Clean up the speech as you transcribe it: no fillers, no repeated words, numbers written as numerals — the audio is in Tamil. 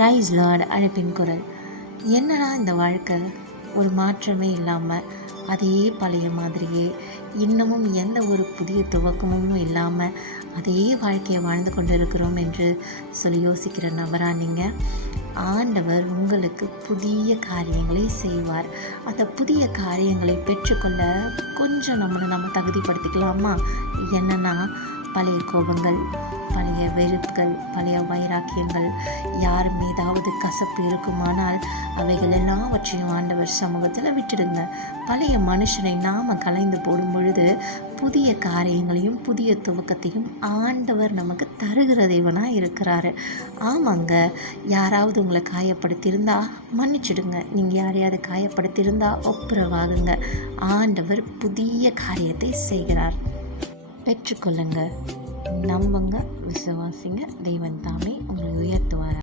Price Lord. அழைப்பின் குரல். என்னடா இந்த வாழ்க்கை, ஒரு மாற்றமே இல்லாமல் அதே பழைய மாதிரியே, இன்னமும் எந்த ஒரு புதிய துவக்கமும் இல்லாமல் அதே வாழ்க்கையை வாழ்ந்து கொண்டு இருக்கிறோம் என்று சொல்லி யோசிக்கிற நபரா நீங்கள்? ஆண்டவர் உங்களுக்கு புதிய காரியங்களை செய்வார். அந்த புதிய காரியங்களை பெற்றுக்கொள்ள கொஞ்சம் நம்ம தகுதிப்படுத்திக்கலாமா? என்னென்னா, பழைய கோபங்கள், பழைய வெறுப்புகள், பழைய வைராக்கியங்கள், யார் மீதாவது கசப்பு இருக்குமானால் அவைகள் எல்லாவற்றையும் ஆண்டவர் சமூகத்தில் விட்டுடுங்க. பழைய மனுஷனை நாம் கலைந்து போடும் பொழுது புதிய காரியங்களையும் புதிய துவக்கத்தையும் ஆண்டவர் நமக்கு தருகிற தேவனாக இருக்கிறாரு. ஆமாங்க, யாராவது உங்களை காயப்படுத்தியிருந்தா மன்னிச்சிடுங்க. நீங்கள் யாரையாவது காயப்படுத்தியிருந்தா ஒப்புரவாகுங்க. ஆண்டவர் புதிய காரியத்தை செய்கிறார். பெற்றுக்கொள்ளுங்க, நம்புங்க, விசுவாசிங்க. தெய்வன் தாமே உங்களை உயர்த்துவார்.